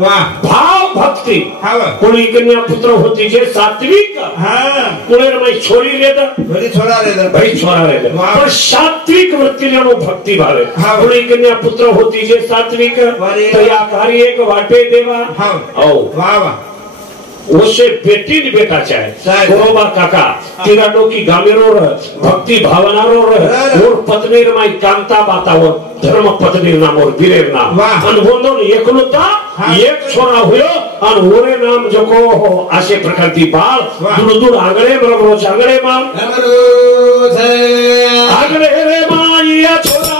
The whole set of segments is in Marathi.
भाव भक्ति कोणी कन्या पुत्र होती जे सात्विक कोणी छोरी छोरा पर सात्विक वृत्ती भक्ती भावे कोणी कन्या पुत्र होती जे सात्विक या कार्य एक वाटे देवा उससे बेटी ने बेटा चाहे गोरोबा काका तेरा डोकी गामेरो भक्ति भावनारो और पत्नी रमाई कांता बातावर धर्म पत्नी नाम और वीरेर नाम अनुभव एकलुता एक छोरा हुयो और ओरे नाम जो को आशे प्रकृति बाल दूर दूर आंगणे बरोबर आंगणे मां आंगणे रे मां ये छोरा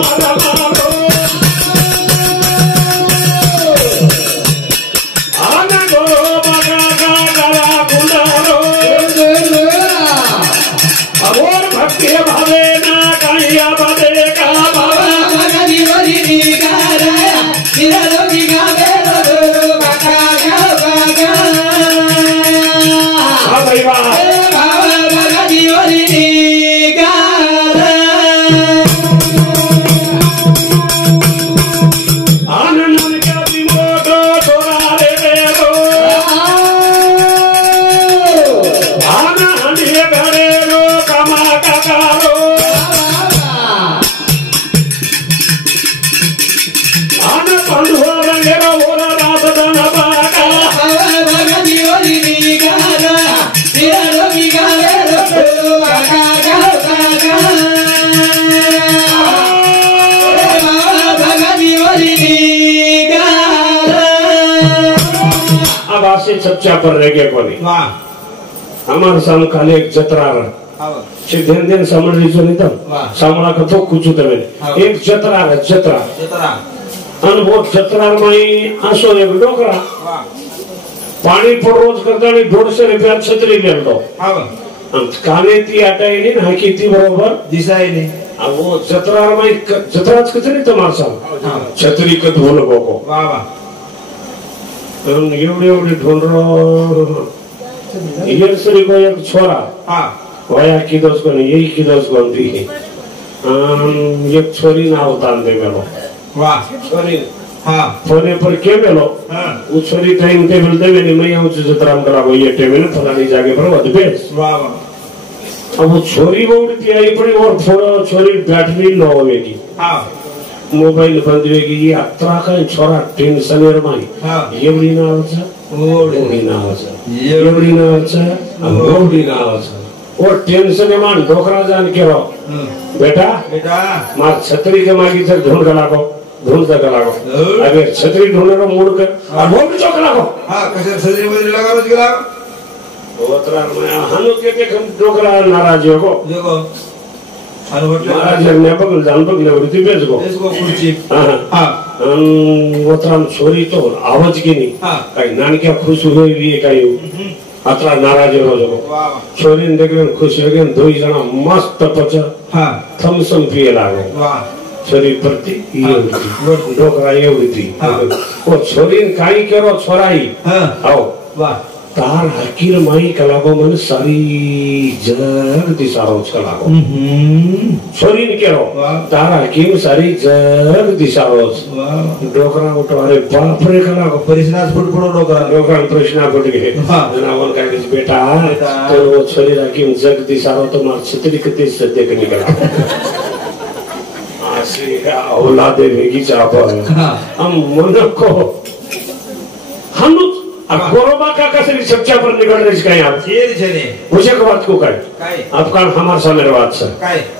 रमारो चर्चा पर रह गया कोनी हमारे सामने काले एक जत्रा दिन दिन समझ लीजिए नहीं तब सामना का तो कुछ तबे एक जत्रा है जत्रा अनुभव जत्रा में आसो एक डोकरा पानी पर रोज करता नहीं 150 रुपया छतरी ले लो काले ती आटाई नहीं हाकी ती बरोबर दिसाई नहीं अब वो जत्रा में जत्रा कितने तुम्हारे सामने छतरी का धो लोगों को एवढे ढोल को एक छोरा वया किदोस को नहीं यही किदोस को दी एक छोरी ना उतार दे मेलो छोरी फोने पर के मेलो वो छोरी टाइम टेबल दे मैंने मैं आऊँ जतराम करा वो ये टेबल फलानी जाके पर वध बेस अब वो छोरी वो उड़ती आई पड़ी और थोड़ा छोरी बैटरी लो होगी मोबाइल बंद होगी ये अत्रा का छोरा टेंशन रमाई ये बड़ी ना होता वो बड़ी ना होता ये बड़ी ना होता वो बड़ी ना होता और टेंशन में मान डोकरा जान के रहो बेटा मार छतरी के मागी से ढूंढ कर लागो अगर छतरी ढूंढने को मूड कर और वो भी चौक लागो कैसे छतरी मुझे लगा मुझे लागो वो अत्रा में हनु कहते हम डोकरा नाराज हो को महाराज ने बगल जान बगल उड़ती बेच को इसको कुर्सी वो तरह छोरी तो आवाज की नहीं कहीं नान क्या खुश हुए भी कहीं अतरा नाराज हो जो छोरी ने देखे खुश हो गए दो ही जना मस्त पचा थमसम पिए लागो छोरी प्रति ये डोकरा ये उड़ती वो छोरी ने काई करो छोराई आओ तार हकीर माई कलागो मन सारी जग दिशाओ कलागो छोरी ने करो तार हकीम सारी जग दिशाओ डोकरा उठो अरे बाप रे कलागो परिश्नाथ फुट पड़ो डोकरा परिश्नाथ फुट गए जनावन का किसी बेटा तो वो छोरी हकीम जग दिशाओ तो मार छतरी कितने से देख निकला आशी औलादे वेगी चापो हम मन को हम गोरोबा का कसरी सच्चा पर निकल रही है आप मुझे के बात को काय आपका हमार सामने बात सर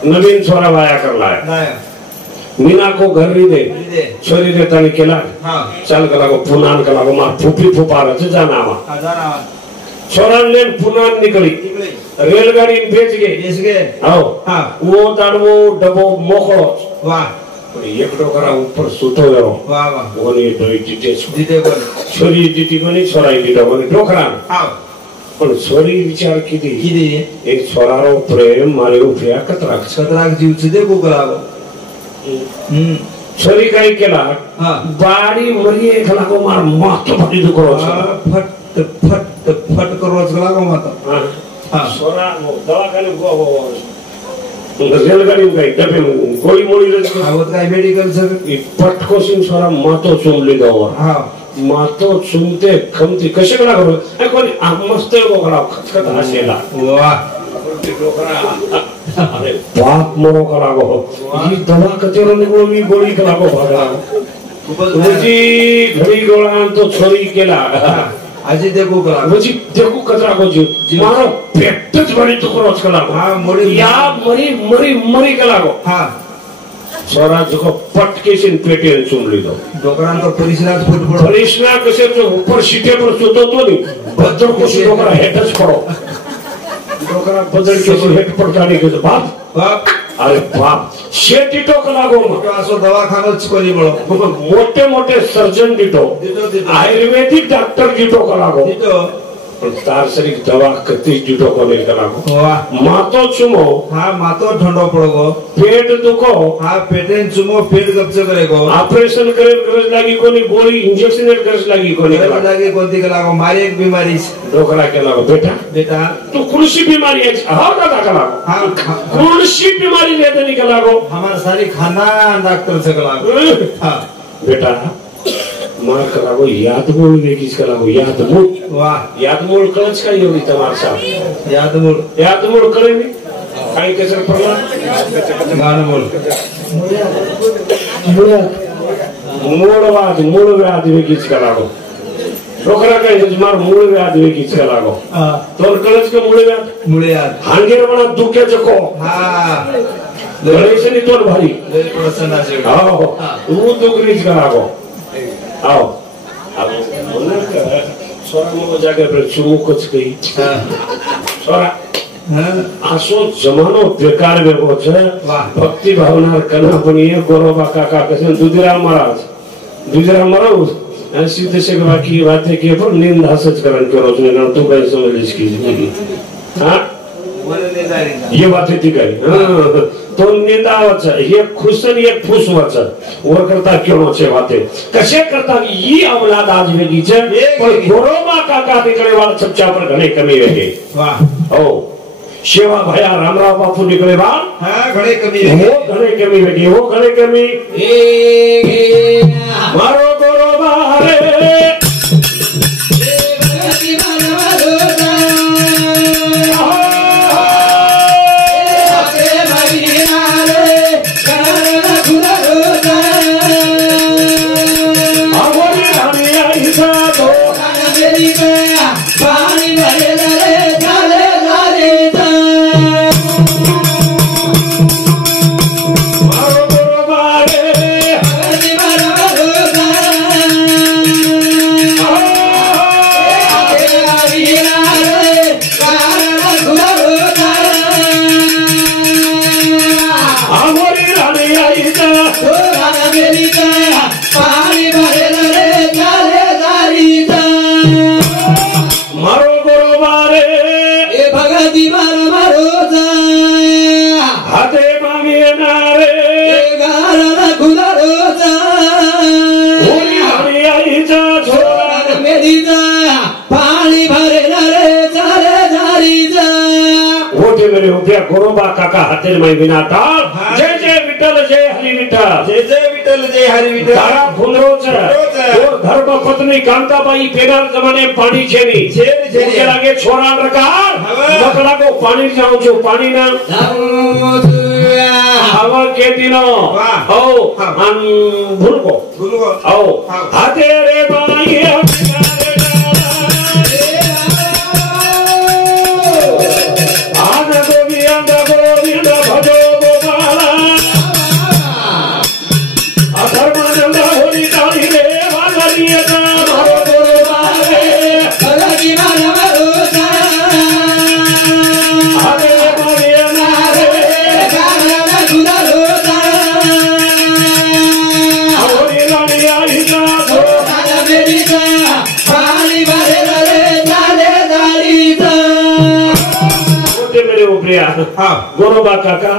नवीन छोरा वाया कर लाया मीना को घर री दे छोरी रे तने केला चल कला को पुनान कला को मार फूफी फूफा रच जाना छोरा ने पुनान निकली रेलगाड़ी में बेच गए आओ वो ताड़वो डबो मोखो वाह एक डोकरा ऊपर सुतो गयो वाह वाह वो ने डोई दीते बोल छोरी दीती को नहीं छोरा दीता बोल डोकरा आओ पण छोरी विचार किती एक छोरारो प्रेम मारे उफिया कतरा जीव छदे को करावो छोरी काही केला बाडी मरी एक लागो मार मात भरी दुखरो फट फट फट करो लागो मात हां छोरा दवाखाने गो रेलगाड़ी में गई डबे में गोली मोड़ी रही आवत काय मेडिकल सर पटको सिंह छोरा मातो चुम लीधो हां मातो चुमते खमती कशे कला करो ए कोणी मस्त गो कला खतखत हसेला वाह अरे बाप मरो कला गो ये दवा कचरो निको मी गोली कला गो भागा मुजी घड़ी गोळा तो छोरी केला आजी देखो कला मुजी देखो कचरा को जी मारो पेटच भरी तो करोच कला हां मरी या मरी कला गो हां छोरा जो पटके से पेटे चुम लीधो डोकरान तो परिसरा कसे तो ऊपर सीटे पर सुतो तो नहीं बच्चों को डोकरा हेटच पड़ो डोकरा बदल के हेट पड़ता नहीं के बाप बाप अरे बाप शेटी टोक लागो तो असो दवाखानाच कोणी बळो मोठे मोठे सर्जन दितो आयुर्वेदिक डॉक्टर दितो लागो तारसरिक दवा कती दितो कोणी लागो मातो चुमो हां मातो ठंडो पड़गो पेट दुखो हां पेटेन चुमो पेट गपचे करेगो ऑपरेशन करे गरज लागी कोणी गोळी इंजेक्शन गरज लागी कोणी लागी कोणती लागो मारी एक बीमारी डोकरा के लागो बेटा तू कुणसी बीमारी है हां दादा का लागो हां कुणसी बीमारी ले देनी के लागो हमार सारी खाना डॉक्टर से लागो हां बेटा मार करागो याद मूल वेगीच करागो याद मूल वाह याद मूल कळच काय होई तमार साहब याद मूल कळे मी काय केसर पडला गान मूल मूळ व्याध वेगीच करागो डोकरा काय मार मूळ व्याध वेगीच करागो तोर कळच के मूळ व्याध हांगेर म्हणा दुखे जको हां गणेशनी तोर भारी प्रसन्नाचे हो तू दुखरीच करागो आओ अब बोलना का छोरा मो जाके पर चुमू कुछ गई छोरा आसो जमानो बेकार में हो छे भक्ति भावना करना बनिए गोरोबा काका कसे दुधरा महाराज सीधे से बाकी बातें के पर नींद हसच करन के रोज ने तू कहीं समझ इसकी हां ये बातें ठीक है तो निंदावच एक खुशन एक फुसवच वर करता क्यों छे बातें कशे करता ये औलाद आज वेगी छे पर गोरोबा काका निकले वाला चच्चा पर घणे कमी वेगे वाह ओ सेवा भया रामराव बापू निकले बा हां घणे कमी वेगे वो घणे कमी वेगे वो घणे कमी मारो गोरोबा रे गोरोबा काका हातेर में बिना ताल जय जय विठ्ठल जय हरि विठ्ठल जय जय विठ्ठल जय हरि विठ्ठल तारा फुलरो छ और धर्म पत्नी कांताबाई पेनार जमाने पानी छेनी छे लागे छोरा रकार मकला को पानी जाऊ जो पानी ना हवा के दिनो ओ अन भूल को ओ हाथे रे बाई ગયા ગોરોબા કાકા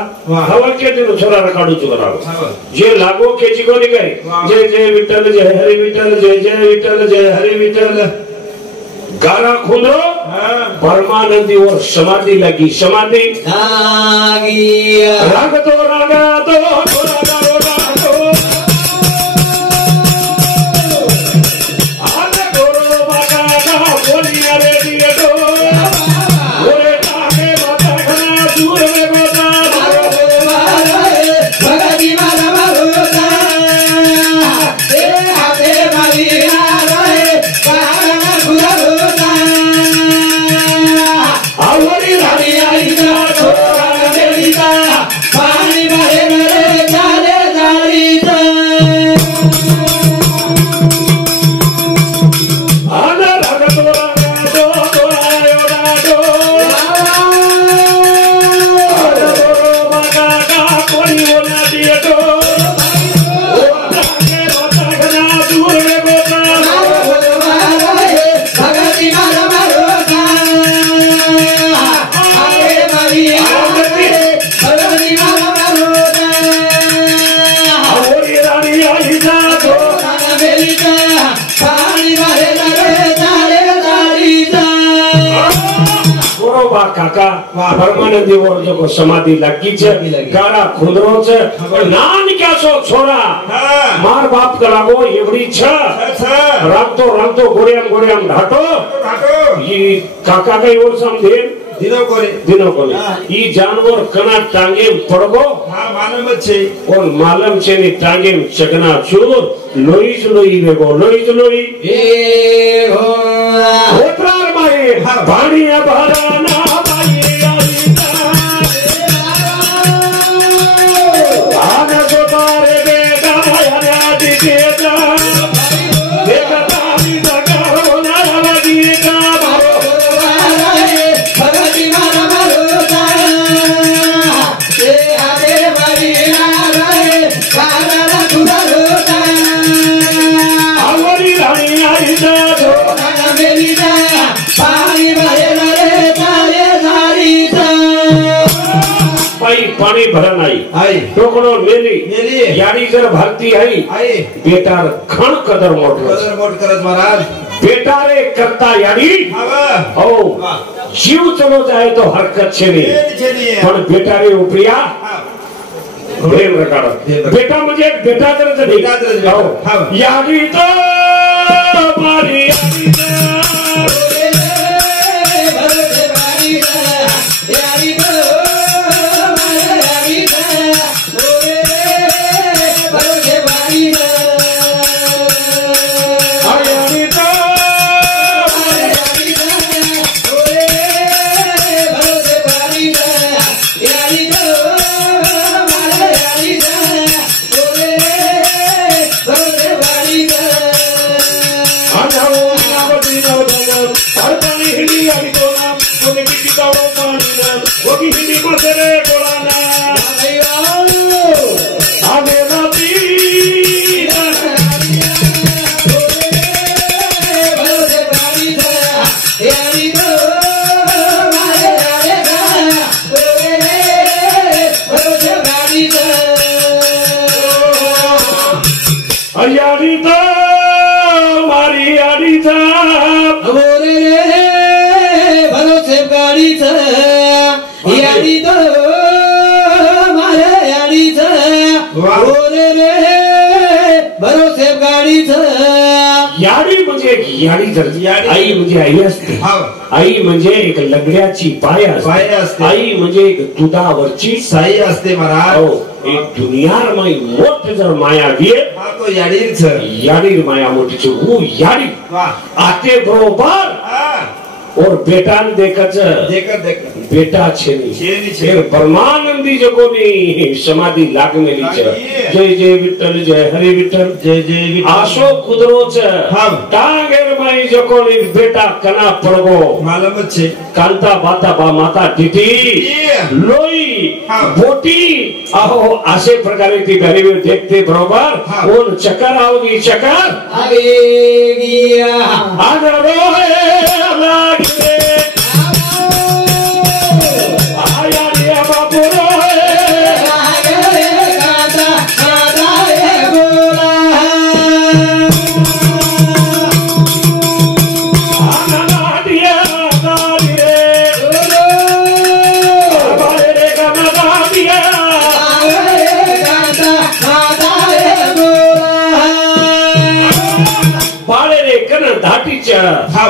હવે કેટલું છોરા કાઢું છું કરાવો જે લાગો કે ચીકોની ગઈ જય જય વિઠ્ઠલ જય હરિ વિઠ્ઠલ જય જય વિઠ્ઠલ જય હરિ વિઠ્ઠલ गारा खुंदो परमानंदी और समाधि लगी समाधि राग तो रागा तो आने गोरो बागा का बोलिया रे दिए तो गोरे ताके बाता खना दूर में बाता भगती मारा मारोता ए हाथे मारी आए कहाना खुदा आवरी रानी आई ना छोरा मेरीता पानी भरे मेरे चाले दारीता आना राग तोरा दो आयो डाडो आना तोरो बागा का कोई होना दिए तो ओ ताके बाता खना दूर में बोता भगती मारा मारोता काका परमानंदी और जो को समाधि लगी छे गारा खुदरो छे नान क्या सो छोरा मार बाप करागो एवड़ी छ रामतो गोड़ियाम ढाटो ये काका का और समझे दिनो करे ये जानवर कना टांगे पड़गो मालूम छे और मालूम छे नी टांगे चकना चूर लोई वेगो लोई ए हो होत्रार माए भाणिया भराना पानी भरन आई टोकरो मेली यारी जर भरती आई बेटार खण कदर मोट करत महाराज बेटा रे करता यारी ओ जीव चलो जाए तो हरकत छे नहीं पण बेटा रे उपरिया प्रेम रकाड़ बेटा मुझे बेटा तरह से यारी तो मारी यारी आई म्हणजे आई असते आई म्हणजे एक लंगड्याची पाय असते आई म्हणजे एक दुधावरची साई असते महाराज एक दुनियार माई मोठ जर माया दिए तो याडीर माया मोठी छे वो याडी आते बरोबर और बेटा ने देखत बेटा छे नी परमानंदी जको नी समाधि लाग मेली छे जय जय विठ्ठल जय हरि विठ्ठल जय जय आशो कुदरो छे टांगेर माई जको नी बेटा कना पड़गो मालूम छे कांता बाता बा माता टीटी लोई बोटी आहो आशे प्रकारे ती गरीब देखते बरोबर ओन चक्कर आवगी चक्कर आवेगी आदरो है लागे आया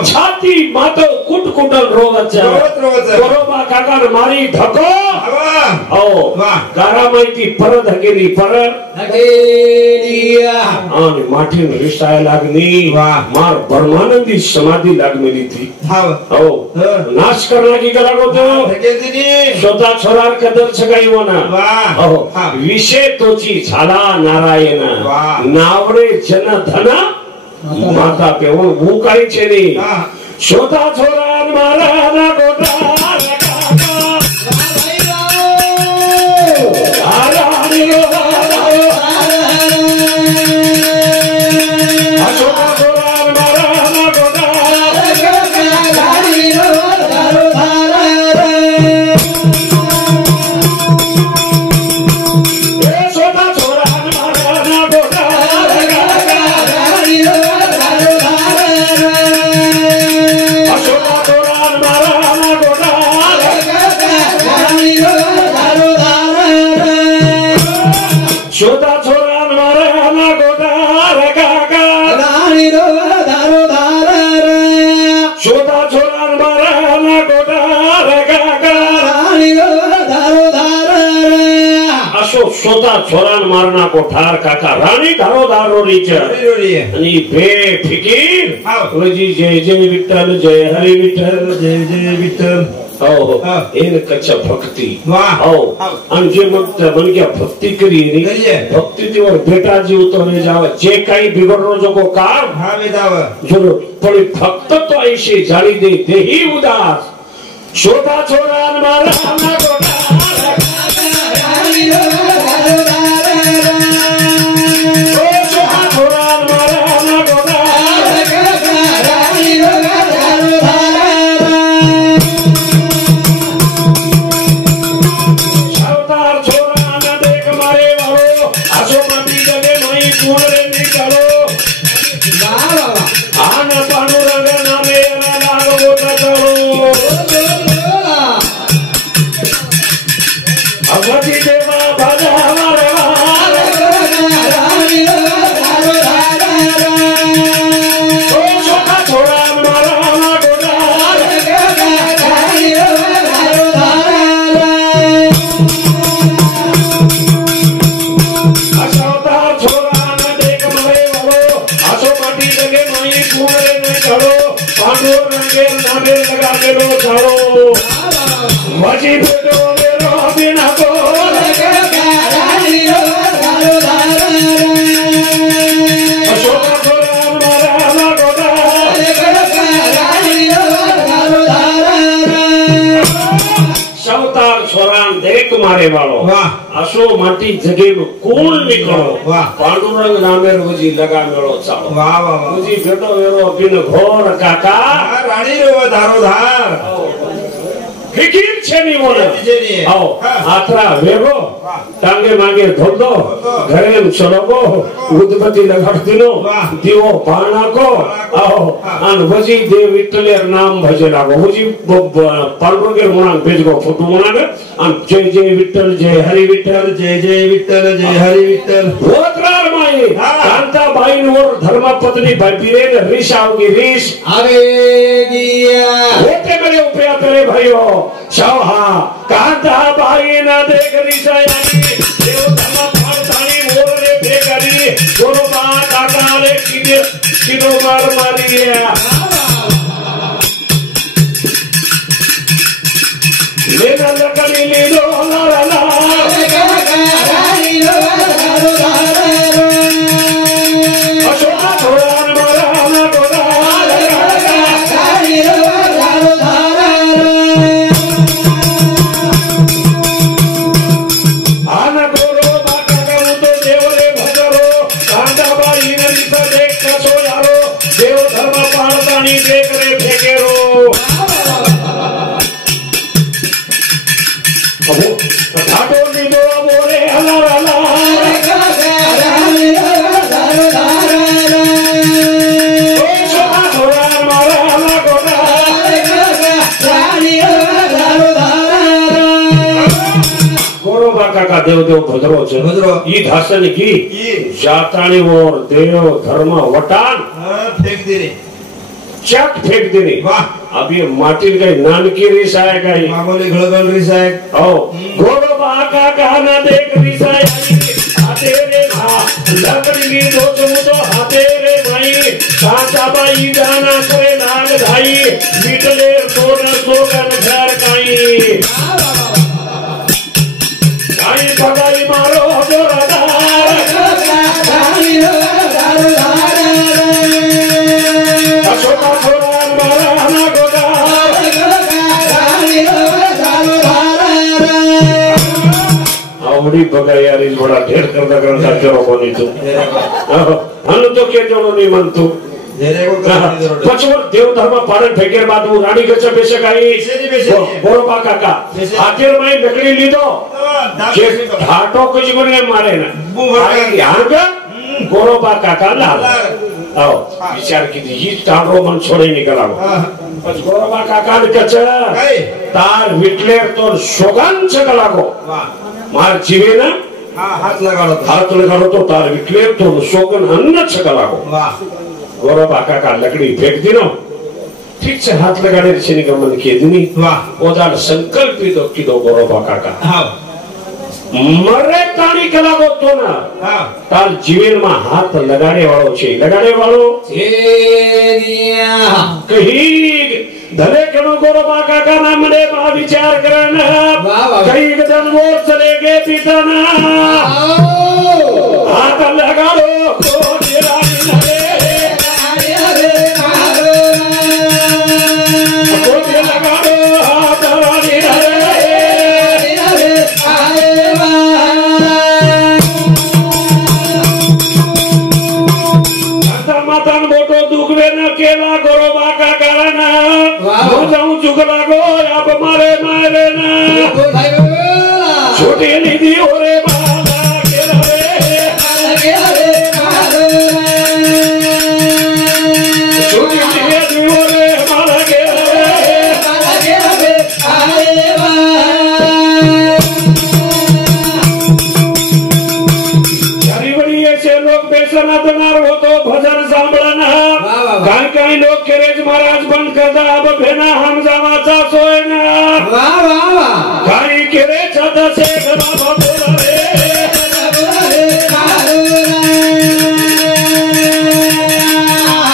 छाती मातो कुट कुटल रोवच गोरोबा काका मारी धको ओ गारा माहिती परत हगेली परत हगेलिया आणि माठीन रिसाय लागली मार ब्रह्मानंदी समाधी लागलेली थी ओ नाश करना की गला को स्वतः छोरार कदर सगाई होना ओ विषय तोची झाला नारायण नावडे जन धन माता पे वो काही छे नहीं स्वतः छोरार मारा ना गोटा स्वतः छोरान मारना को ठार काका राणी धारो धारो रीच आणि बे फिकीर वजी जय जय विठ्ठल जय हरी विठ्ठल जय जय विठ्ठल ओ इन कच्छ भक्ति ओ आणि जे मग मन क्या भक्ति करी भक्ति ती वर बेटा जी उतरने जाव जे काही बिगडरो जो को काम हा वेदाव जो पडी भक्त तो ऐशी जाळी दे देही उदास शोभा छोरान मारा ना गोटा मारे वालो असो माटी जगे में कौन निकलो पांडुरंग नामे रोजी लगा मेलो चालो वाह वाह रोजी बेटो वेरो बिन घोर काका रानी रो धारो धार फिकीर छे नहीं बोले आओ आत्रा वेगो टांगे मांगे धोल दो घरे में चलोगो उदबत्ती लगाड़ दिलो दिवो पाना को आओ अन वजी देव विठ्ठलेर नाम भजे लागो वजी पांडुरंगेर मुनांग भेजगो फोटो मुनांग अन जय जय विठ्ठल जय हरी विठ्ठल जय जय विठ्ठल जय हरी विठ्ठल होत्रार माई कांता बाई और धर्मपत्नी बीरेन ऋष आओगी ऋष आवेगिया होते मेरे उपया तेरे भाइयों शाहा कांता बाई ना देख ऋष आई देव धर्म पाठानी मोर रे बेगरी गुरु बा काका रे किनो मार मारिया लेना लकड़ी ले लो ला ला का देव देव भद्रो छे ई धासन की जाताणी और देव धर्म वटान फेंक दे रे चट फेक देने। वाह अब ये माटी का नानकी रिस आएगा ही मामूली घड़गड़ रिस आए घोड़ो बाका कहना देख रिसा हाथे रे भा लकड़ी दो तो हाथे रे भाई साचा बाई जाना करे नाग भाई बिटले सोना सोगन घर काई काई पगाई मारो जोरादार छोटा छोरा मारा ना आवड़ी बगा यार इस बड़ा ढेर करता करता चलो कोनी तो हनु तो के जोनो नहीं मन तो पचवर देव धर्म पालन फेकेर बाद वो रानी के बेशक आई बोरबा काका आखिर में लकड़ी ली दो के घाटो कुछ को नहीं मारे ना यहाँ का बोरबा काका लाल आओ विचार कीजिए ये टांगो मन छोड़े निकला पच बोरबा काका ने कचा तार विटलेर तो शोगान चकला को मार जीवे ना हाथ लगाड़ो तो तार विटलेर तो शोगन अन्न चकला को गौरव आका का लकड़ी फेंक दी नो ठीक से हाथ लगाने से निगमन किए दिनी वाह ओदार संकल्प की दो गौरव आका का मरे ताणी कला को तो ना तार जीवन में हाथ लगाने वालों छे लगाने वालों कहीं धले कणो गौरव आका का नाम ने बा विचार करना कहीं गदन वो चले गए पिता ना हाथ लगा लो तो तेरा केला गोरोबा का कारण जाऊं चुक लागो अब मारे मारे ना छोटी निधि हो रे बाला केला रे छोटी निधि हो रे बाला केला रे बड़ी ऐसे लोग बेसना दनार हो तो भजन सांभळना काही काही लोग केरेज महाराज बंद करता अब भेना हम जमाचा सोय ना काही केरे छत से बाबा बोला रे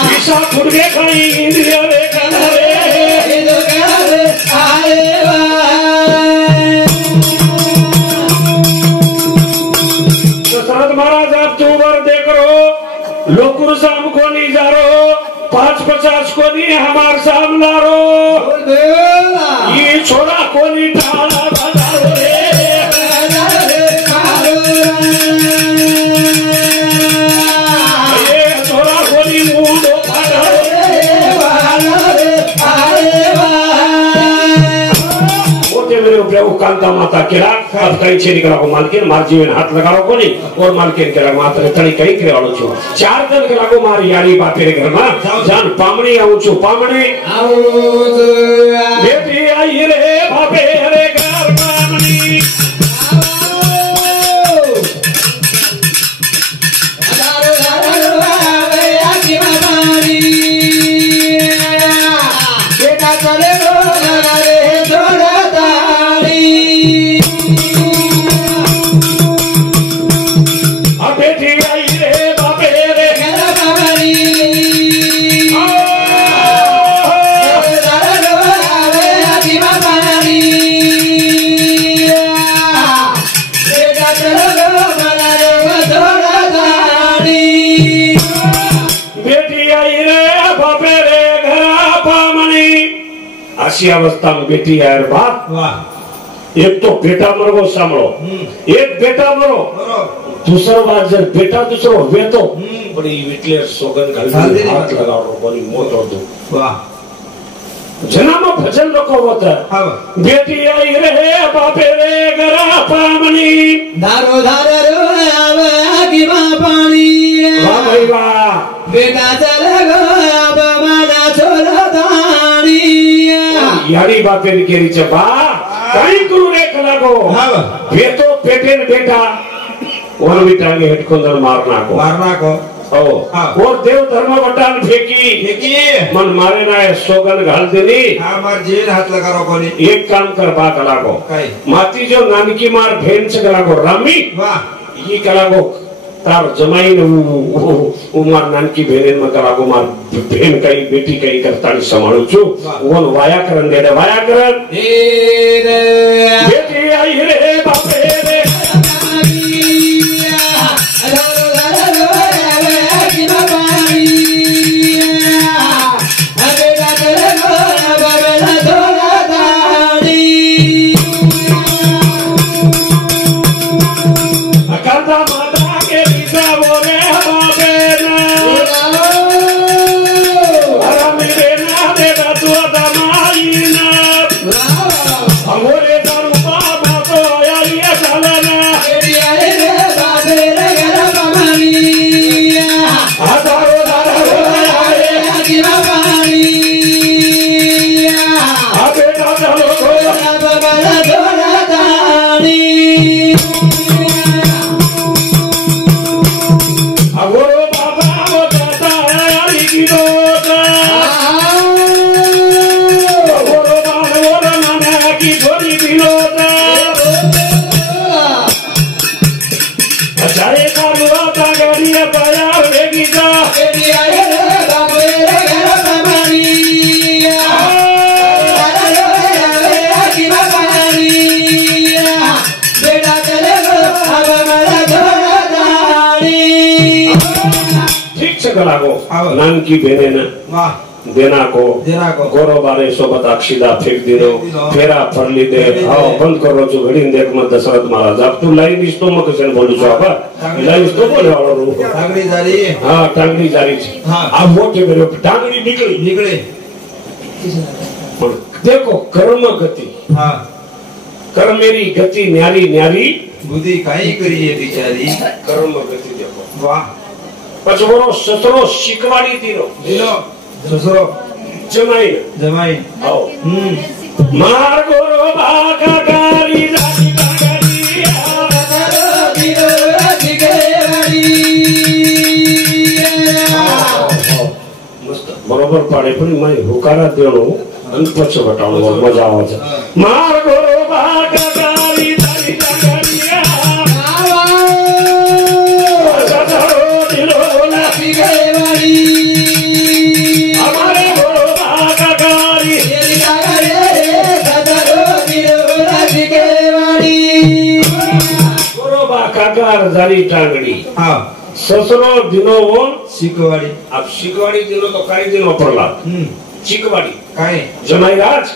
विषा खुर्गे खाई इंद्रिया रे काना रे दशरथ महाराज आप तू वर देख रो लोकुर शाम को नहीं जा रो 5-50 को नहीं हमार सामना रो ये छोरा को नहीं ढाला बजाओ रे ये छोरा को नहीं मुंडो मेरे ऊपर कांता माता केला अब कई छे निकला को मालकिन मार जीवन हाथ लगाओ को नहीं और मालकिन केला माता तड़ी कई करे वालो छो 4 दिन केला को मार यारी बापे रे घर में जान पामणी आऊ छो पामणी बेटी आई रे बापे रे घर पामणी बेटा चले अवस्था में बेटी है बात एक तो बेटा मरो सामो एक बेटा मरो दूसरा बात जब बेटा दूसरो वे तो बड़ी विटलेर सोगन घाल हाथ लगाओ बड़ी मौत हो दो जना में भजन रखो होता बेटी आई रे बापे रे गरा पामनी धारो धारो आवे आगी पानी वाह भाई वाह बेटा चले गो अब माना छोरा दानी यारी बापे केरी चबा कई गुरु रे कलागो बेटो पेटेन बेटा और भी टांगे हेडकोंदर मारना को हो और देव धर्म वटान फेकी मन मारे ना सोगन घाल देनी मार जेल हात लगा कोणी एक काम कर बा कलागो माती जो नानकी मार भेन से कलागो रामी ये कलागो तार जमाई उमार नानकी भेन में कलागो मार भेन कई बेटी कई करता संभालू छु वन वायाकरण दे वायाकरण बेटी आई रे बापे रे नानकी बेने न देना को गोरो बारे सोबत अक्षिदा फेंक दिनो फेरा फरली दे आओ बंद करो जो घड़ी देख मत दशरथ महाराज अब तू लाइन इस्तो मत कसे बोलू छो आपा लाइन इस्तो बोले वाला रू टांगड़ी जारी हां टांगड़ी जारी हां अब मोटे मेरे टांगड़ी निकले देखो कर्म गति हां कर्म मेरी गति न्यारी न्यारी बुद्धि काई करी है बिचारी कर्म गति देखो वाह पचवरो सतरो शिकवाड़ी दिनो ससुरो जमाई आओ मार गोरो भागा गारी जाती बागारी दिनो शिकवाड़ी मस्त बरोबर पाडे पण मैं हुकारा देणो आणि पछ बटावो मजा आवाज मार गोरो भागा गारी जाती बागारी जारी टांगड़ी हाँ ससुरो दिनो वो शिकवाड़ी अब शिकवाड़ी दिनो तो कई दिनों पड़ला शिकवाड़ी काय जमाई राज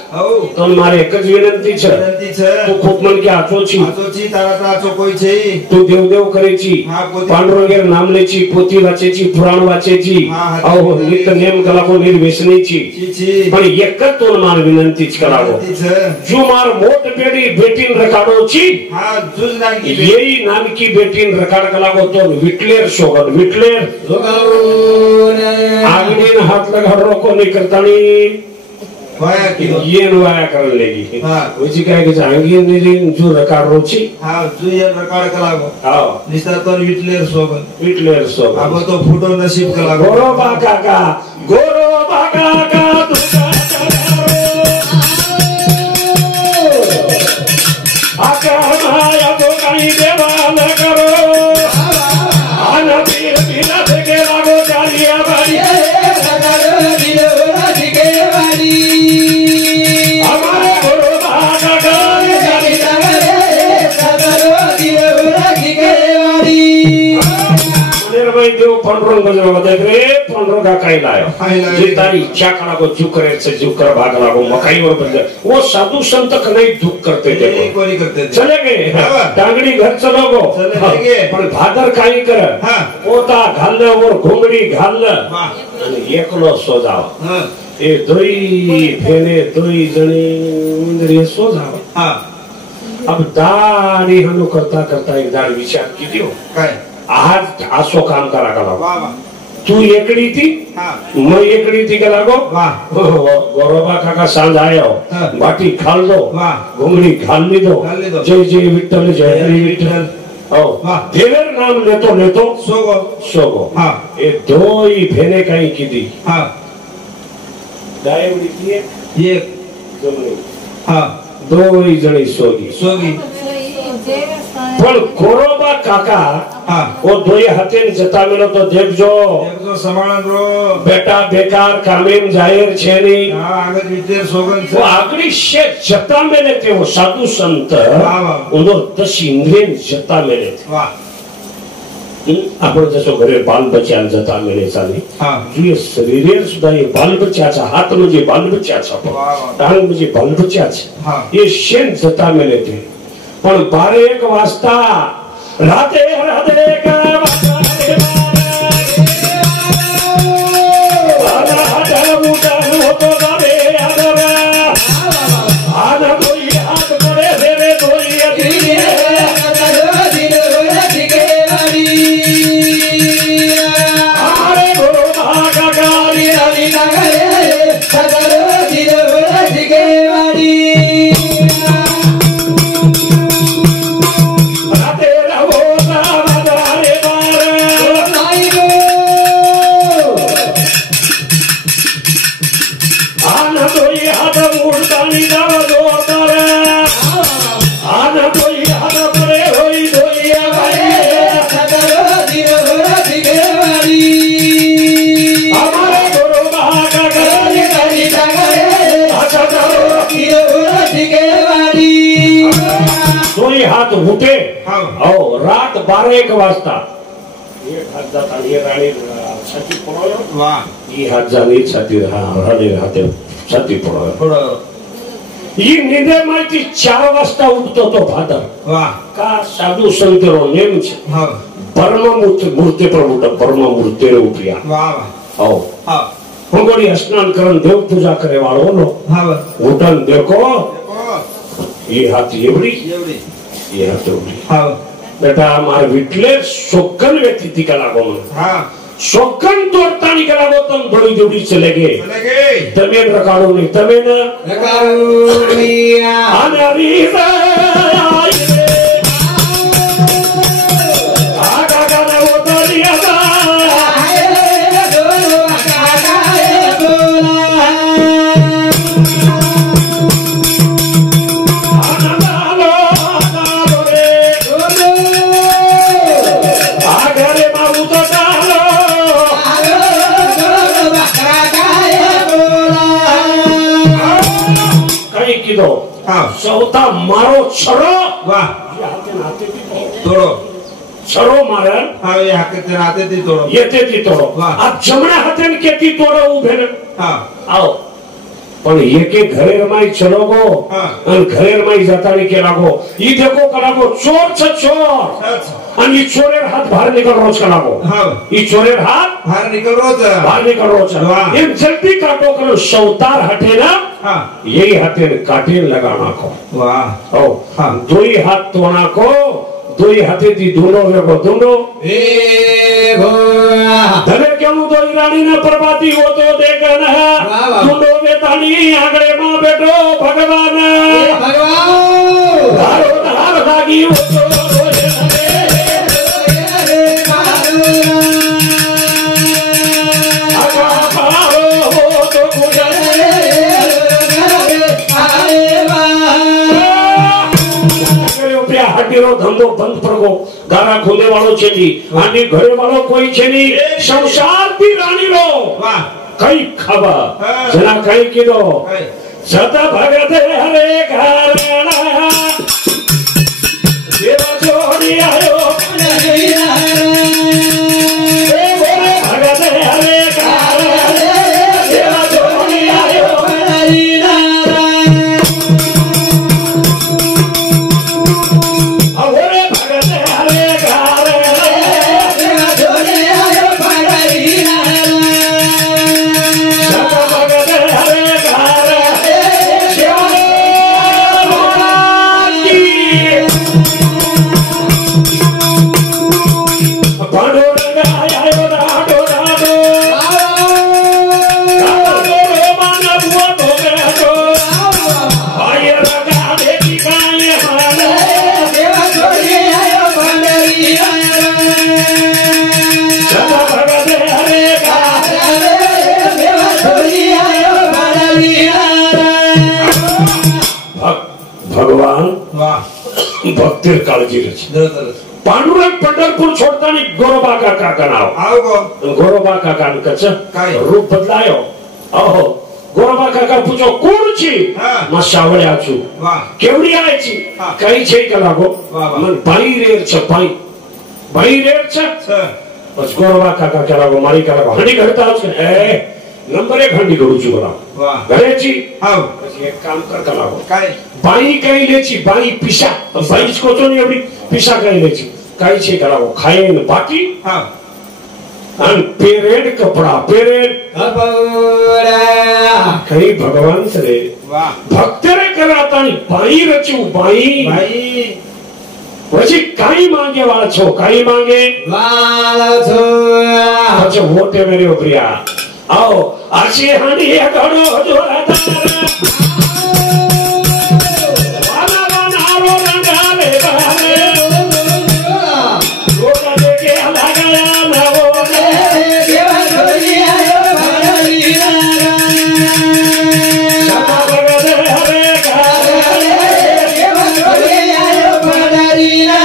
तो मारे एक ज विनंती छे तू खूप मन के आचोची तारा आचो कोई छे तू देव करेची पांडुरंगेर नाम लेची पोथी वाचेची पुराण वाचेची औ नित्य नेम कलाको निर्वेशनीची पण एकच तो मार विनंतीच करावो जो मार मोट पेडी बेटीन रकाडोची हां जुज नानकी येई नानकी बेटीन रकाड कलाको तो विटलेर शोगन विटलेर आगडीन हात लगा रोको नहीं करतानी वाया की ये वाया कर लेगी हां उची काय के जांगी ने जो रकाड रोची हां जो ये रकाड कलागो हां निस्तार विटलेर शोगन अब तो फुटो नसीब कलागो गोरो बाका का दुका आका माया तो कहीं देवाल करो आना पीर पीला के लागो जालिया बाड़ी हमारे गुरु बाका देव पंडरों बजरो देख रे पंडरों का काई लायो जितारी इच्छा करा को जुकर से जुकर भाग लागो मकाई और बंद वो साधु संत नहीं दुख करते थे कोई करते चले गए टांगड़ी घर चलोगो पर भादर काई कर पोता घाल ले और घुंगड़ी घाल ले आणि एकलो सो जाओ ए दोई फेने दोई जणी इंद्रिय सो जाओ हां अब दाढ़ी हनु करता करता एक दाढ़ विचार कीजियो काय आज आसो काम करा का तू एकड़ी थी मैं एकड़ी थी के लागो गौरबा काका सांझ आयो बाटी खाल दो घुंगड़ी घाल ली दो जय जय विठ्ठल जय हरि विठ्ठल देवेर नाम लेतो लेतो सोगो ये दो ही भेने काही किती गायवडी एक दो ही जणी सोगी पण कोरोबा काका वो दो हाथे जता मिलो तो देखजो बेटा बेकार कामेम जाहिर छे नहीं वो आगरी से जता मेले थे वो साधु संत उन्हों 10 इंद्रिय जता मेले थे आपण जसो घरे बाल बच्चा जता मेले चाली शरीर सुद्धा ये बाल बच्चा हाथ म्हणजे बाल बच्चा टांग म्हणजे बाल बच्चा ये शेन जता मेले थे पण 12-1 वाजता राधे राधे हाथ उठे और रात 12-1 वाजता एक हात जाता ये राणी छाती पडो ये हात जाणी छाती राणी हाते छाती पडो ही निदे माहिती 4 वाजता उठतो तो भादर का साधू संतरो नेम छे परम मूर्ति पर उठ परम मूर्ति रे उठिया होगोड़ी स्नान करन देव पूजा करे वालो नो उठन देखो ये हाथ एवडी ये हाथ बेटा मार विटले सोकन व्यक्ति ती कला को सोकन तोड़तानी कला को तुम बड़ी जोड़ी चले गए तमे रकाड़ो नहीं तमे न रकाड़ो नहीं अनरी सौता मारो छरो तोड़ो छरो मारे ये हाथे ती तोड़ो अब जमणे हाथे के ती तोड़ो उभे आओ पण एके घरे रमाई चलो गो अन घरे रमाई जातानी के लागो ई देखो कलागो चोर छ चोर अन ई चोरेर हाथ बाहर निकल रोज कलागो ई चोरेर हाथ बाहर निकल रोज एक जल्दी काटो करो सौतार हटे ना यही हाथे काटे लगाना को वाह ओ दो ही हाथ तोना को दो ही हाथे दी दोनों में को दोनों धने क्यों दो रानी ना प्रभाती हो तो देखना दोनों में तानी आगरे मां बेटो भगवान धारो धार भागी हो तो धंधो बंद पड़ो गारा खोले वालों चली आंटी घरे वालों कोई चली संसार की रानी लो कई खबर जना कई किलो सदा भगत हरे घराना देवा जोड़ी आयो भगत हरे घराना देवा जोड़ी आयो तिर काळजी घ्यायची पांडुरंग पंढरपूर छोडताना गोरोबा काका कनाव गोरोबा काका कच रूप बदलायो अहो गोरोबा काका पूछो कोण छी म शावळ्या छु केवडी आयची काही छै का लागो मन बाई रेर छ बाई रेर छ बस गोरोबा काका के लागो मारी का लागो हंडी घडता छ ए नंबर 1 हंडी घडू छु बोला घरेची हाव एक काम करता लागो काय बाई काही लेची बाई पिशा बाई को तो नहीं एवढी पिशा काही लेची काही छै का लागो खाए न बाकी हां अन पेरेड कपड़ा पेरेड कई भगवान से भक्त रे करातानी बाई रचू बाई वजी काई मांगे वाला छो काई मांगे वाला छो अच्छा वोटे मेरे प्रिया आओ आशी हांडी हे घडो हजोरा वाला वाला रो रंगाले बाले लोका देखे लगाया ना वो देवा छोरिया यो भरलीना सदा बगदे हरे घरे देवा छोरिया यो भरलीना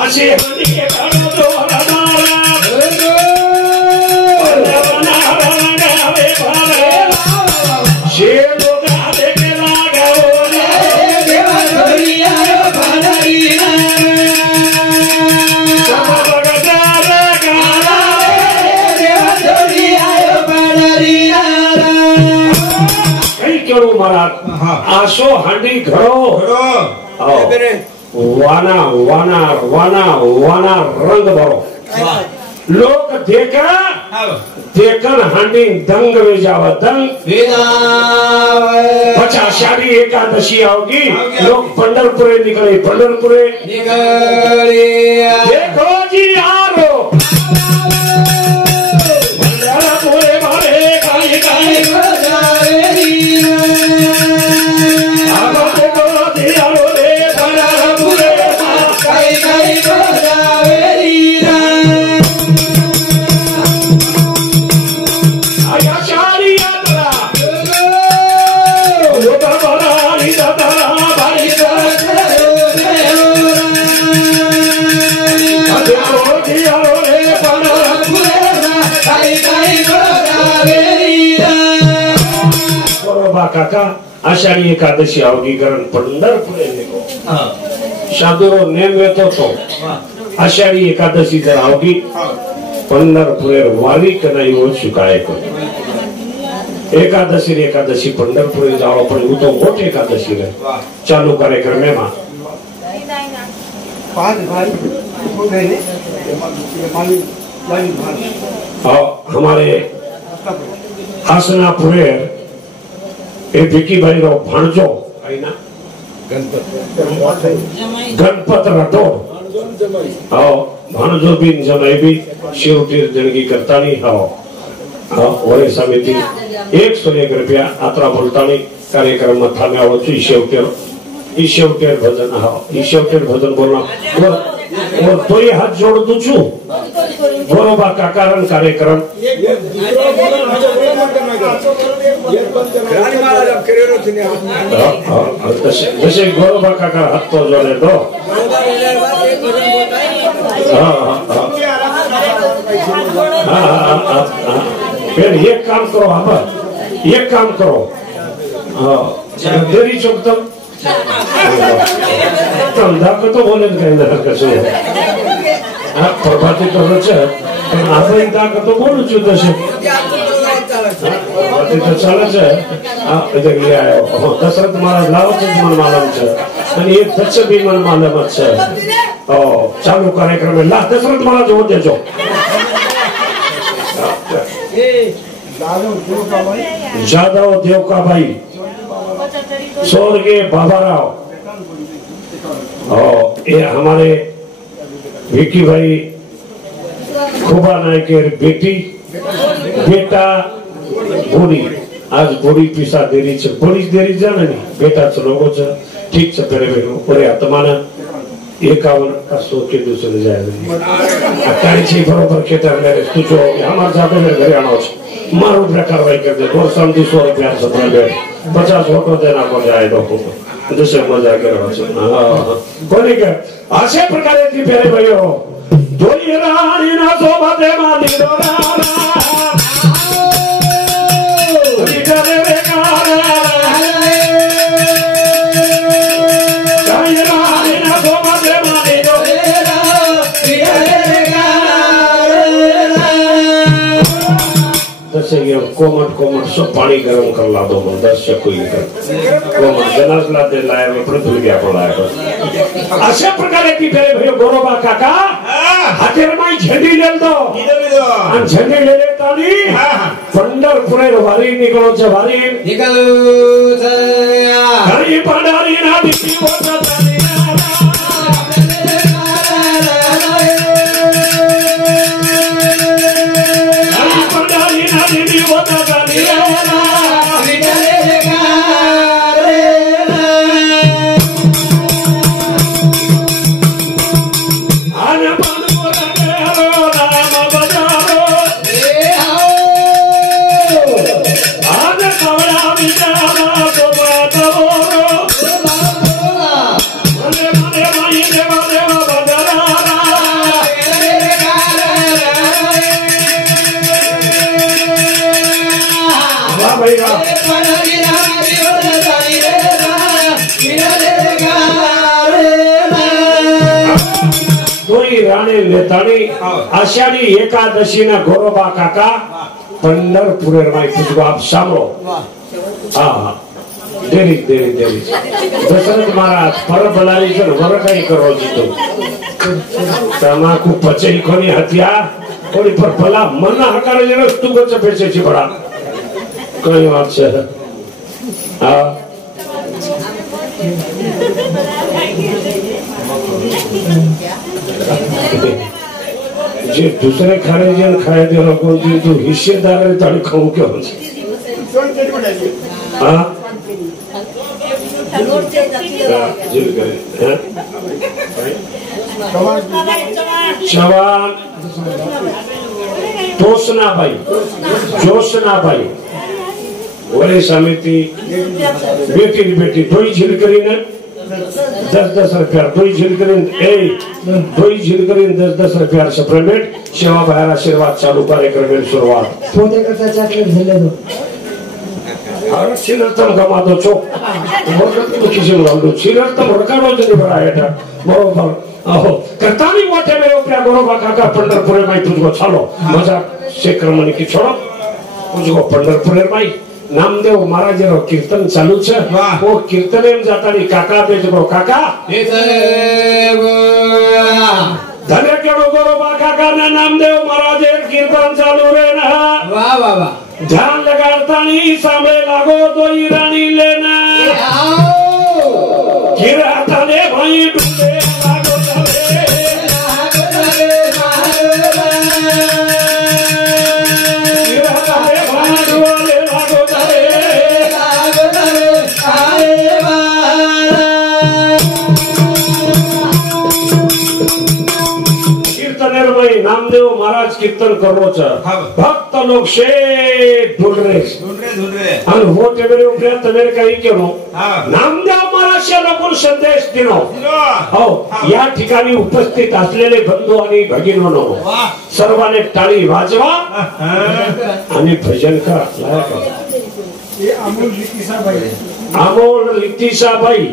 आशी हांडी हे घडो आशो हांडी घड़ो वाना वाना वाना वाना रंग भरो लोग देखन हांडी दंग वे जावा दंग पचा आषाढ़ी एकादशी आओगी लोग पंढरपुरे निकले पंढरपुरे देखो जी यारो पंढरपुरे मारे काई काई काका आषाढ़ी एकादशी आओगी कारण पंढरपुरे निघो शादुरो नेम येतो तो आषाढ़ी एकादशी जर आओगी पंढरपुरे वारी कनाई हो चुकाए को एकादशी पंढरपुरे जाओ पण वो तो मोटी एकादशी रे चालू कार्यक्रम में मां हमारे हासनापुरे ए भिकी भाई रो भाणजो आईना गणपत राठोड आओ भाणजो बिन जमाई भी शिवतीर देणगी करता नहीं आओ ओरे समिति 101 रुपया आत्रा बोलतानी कार्यक्रम में थामे आवो छु ईश्वरतेर भजन आओ ईश्वरतेर भजन बोलना और तो ये हाथ जोड़ दू छु गोरोबा काकारण कार्यक्रम जैसे गोरोबा काका हाथ तो जोड़े दो फिर ये काम करो हम ये काम करो देरी चौकतम धंधा को तो बोले कहीं ना कसो प्रभाती तो रचे पण आपण दाखव तो बोलू छु तसे प्रभाती तो चाले छे आ इधर ले आयो दशरथ महाराज लावत ज मन मालूम छे અને એક દચ્છ બી मन मालूम છે તો ચાલુ કાર્યક્રમ લા દશરથ महाराज हो देजो जादव देवका भाई स्वर्गीय बाबाराव ये हमारे विकी भाई खुबा नायकेर बेटी बेटा बुढ़ी आज बुढ़ी पिसा देरी छे बुढ़ी देरी जाने नहीं बेटा चलोगो छे ठीक छे तेरे बेनो ओरे आत्माना 51 का सो के दूसरे जाए अकाई छी बरोबर केटर मेरे तुझो हमार जाबे मेरे घरे आनो छे मारो रुपया कार्रवाई कर दे और समझी 100 रुपया 50 फोटो देना पड़ जाए तो दुसरे मजा कर कोणी का अशा प्रकारे ती फेरे भयो दोई राणी ना सोबते माली कोमट सब पानी गरम कर ला दो दर्शक कोई कोमट जनासला दे लाया में पृथ्वी गया बोला अशा प्रकारे की फेरे भयो गोरोबा काका हातेर माई झंडी ले दो आणि झंडी ले तानी पंढरपुरे वारी निकलो छे वारी निकलो घरी पंडारी ना दिखी होता तानी आषाढी एकादशी ना गोरोबा काका पंढरपुरे माई तुझको आप सामरो हाँ देरी देरी देरी दशरथ महाराज पर बलाली जर वर काही करो जीतो तमाकू पचई कोणी हथियार कोणी पर भला मना हकारे जरा तू को चपेचे ची बड़ा कोई बात से हाँ जे दुसरे खाणे जे खाय दे लोगों जी तो हिस्सेदार है ताली खाऊ के हो हां जिल करे जवान तोसना भाई जोशना भाई ओरे समिति बेटी बेटी दोई झिल करी ने 10-10 रुपया दोई झिल करीन दोई झिल करीन 10-10 रुपया सप्रेमेंट सेवा बाहेर आशीर्वाद चालू कार्यक्रम सुरुवात पोते करता चॉकलेट दिले दो और चिरतम गमा दो चो बरकत तो किसी को लो चिरतम रकानो जनी बड़ा है बरोबर आहो करतानी मोटे मेरे ऊपर गोरोबा काका पंढरपुरे माई तुझको चालो मजा से क्रमणी की छोड़ो तुझको पंढरपुरे माई नामदेव महाराज रो कीर्तन चालू छे वो कीर्तन एम जातानी काका बेजको काका धन्य केड़ो गोरोबा काका ना नामदेव महाराज कीर्तन चालू रे ना वाह वाह वाह ध्यान लगातानी सामने लागो तो रानी लेना गिराता ने भाई डूबे लागो नामदेव महाराज कीर्तन करो भक्त लोग शे ढूंढरे आणि होते मेरे उपरे तमेर काही केलो नामदेव महाराज या लोकल संदेश दिनो हो या ठिकाणी उपस्थित असलेले बंधू आणि भगिनींनो सर्वांनी टाळी वाजवा आणि भजन करा ये अमोल लितिसाबाई अमोल लितिसाबाई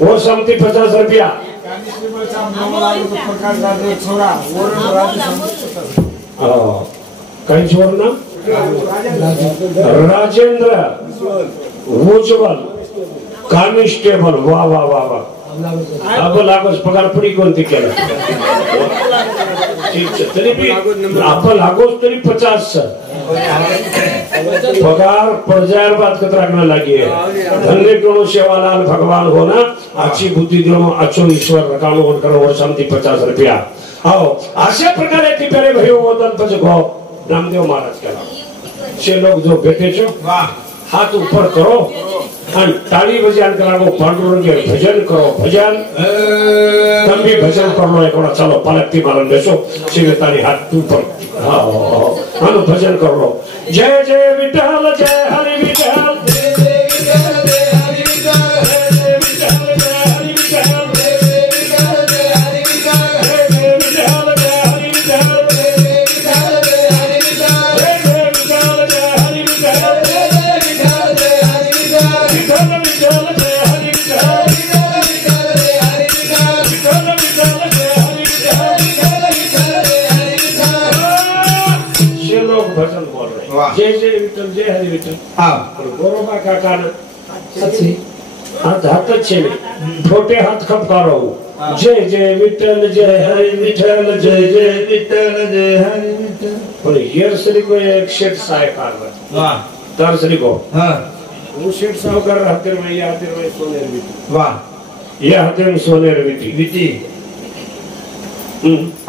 वो समती 50 रुपया काही छोर ना राजेंद्र उज्ज्वल कानिस्टेबल वाह वाह वाह वाह अब लागोस पगार पडी कोणती केलं तरी भी आप लागोस तरी 50 पगार पड़ बात कतरागना लगी है धन्य क्यों सेवालाल भगवान हो ना अच्छी बुद्धि दिलो अच्छो ईश्वर रकानो होन करो और शांति 50 रुपया आओ अशा प्रकारे ती पेरे भयो वदन पछ गो नामदेव महाराज केला से लोग जो बैठे छो हाथ ऊपर करो और ताली बजान करागो पांडुरंग के भजन करो भजन तुम भी भजन कर लो एक चलो पलकती मारन बेसो शिव ताली हाथ ऊपर हाँ આનું ભજન કરો. જય જય વિઠ્ઠલ જય હરિ વિઠ્ઠલ જય જય વિઠ્ઠલ જય હરિ વિઠ્ઠલ જય જય વિઠ્ઠલ જય હરિ વિઠ્ઠલ જય જય વિઠ્ઠલ જય હરિ વિઠ્ઠલ જય જય વિઠ્ઠલ જય હરિ વિઠ્ઠલ જય જય વિઠ્ઠલ જય હરિ વિઠ્ઠલ જય જય વિઠ્ઠલ જય હરિ વિઠ્ઠલ જય જય વિઠ્ઠલ જય હરિ વિઠ્ઠલ વિઠ્ઠલ વિઠ્ઠલ જય હરિ વિઠ્ઠલ भजन बोल रहे जय जय विठ्ठल जय हरि विठ्ठल. हाँ गोरोबा काका ने हाथ छे छोटे हाथ खपकारो. जय जय विठ्ठल जय हरि विठ्ठल जय जय विठ्ठल जय हरि विठ्ठल. पर हियर श्री को एक शेठ साहेकार वाह तार श्री को हाँ वो शेठ साहूकार हातेर में या हातेर में सोनेर विटी वाह या हातेर में सोनेर विटी विटी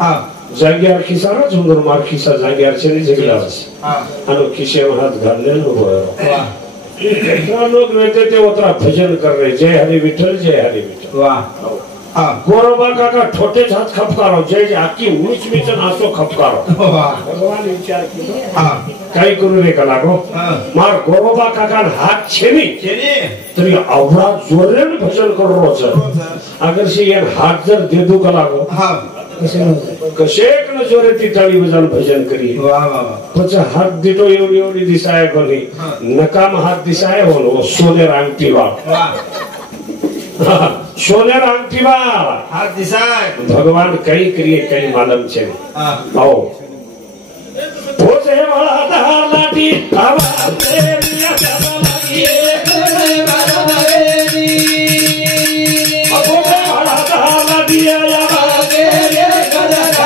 हाँ जाग्यार खिसारा सुंदर मार खिसा जाग्यार छेनी जगलास हाँ आनो खिसे में हाथ घाल लेनो होयो. वाह कितना लोग रहते थे उतना भजन कर रहे जय हरि विठ्ठल जय हरि विठ्ठल. वाह हाँ गोरोबा काका ठोटे हाथ खपकारो जय जय आखी ऊंच नीच नासो खपकारो. वाह भगवान विचार कीधो हाँ कई गुरु रे कलाको हाँ मार गोरोबा काका हाथ छेनी चलिए तरी अवरा जोरे ने भजन करो छे. अगर से ये हाथ जर देदू कलाको हाँ कशेक न जोरे ती ताली बजान भजन करी. वाह वाह પછી હાથ દીટો એવડી એવડી દિશાએ કોની નકામ હાથ દિશાએ હોનો સોને રાંગતી વા સોને રાંગતી વા हाथ दिशा भगवान कई करिए कई मालूम छे. हाँ आओ भोजे वाला लाठी आवाज तेरिया जाबा लागी भोजे वाला लाठी आवाज तेरिया जाबा लागी